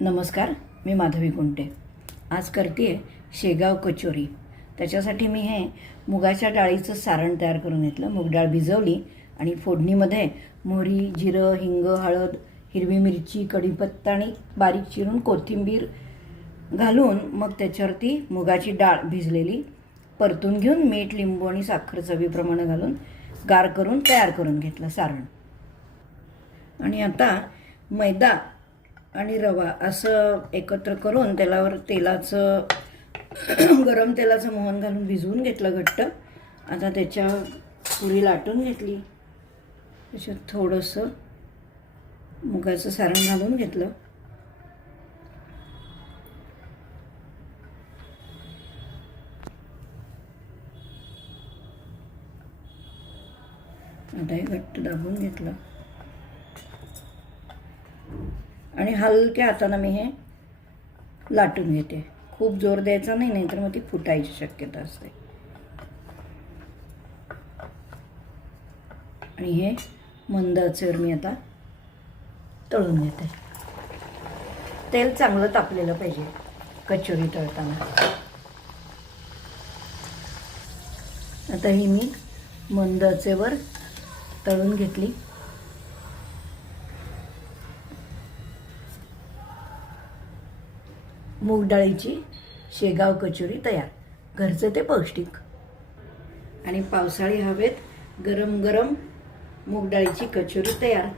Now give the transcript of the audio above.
नमस्कार, मी माधवी कुंटे। आज करते शेगाव कचोरी। त्याच्यासाठी मी हे मुगाच्या डाळीचं सारण तयार करून घेतलं। मूग डाळ भिजवली आणि फोडणीमध्ये मोहरी, जिरं, हिंग, हळद, हिरवी मिरची, कढीपत्ता आणि बारीक चिरून कोथिंबीर घालून मग त्याच्यावरती मुगाची डाळ भिजलेली परतून घेऊन मीठ, लिंबू आणि साखर चवीप्रमाणे घालून गार करून तयार करून घेतलं सारण। आणि आता मैदा आणि रवा असं एकत्र करून त्यालावर तेलाचं गरम तेलाचं मोहन घालून भिजवून घेतलं घट्ट। आता त्याच्या पुरी लाटून घेतली, त्याच्यात थोडंसं मुगाचं सारण घालून घेतलं। आता हे घट्ट दाबून घेतलं आणि हलक्या हाताने मी हे लाटून घेते। खूप जोर द्यायचा नाही, नाहीतर मग ती फुटायची शक्यता असते। आणि हे मंद आचेवर मी आता तळून घेते। तेल चांगलं तापलेलं पाहिजे कचोरी तळताना। आता ही मी मंद आचेवर तळून घेतली। मूग डाळीची शेगाव कचोरी तयार। घरचं ते पौष्टिक। आणि पावसाळी हवेत गरम गरम मूग डाळीची कचोरी तयार।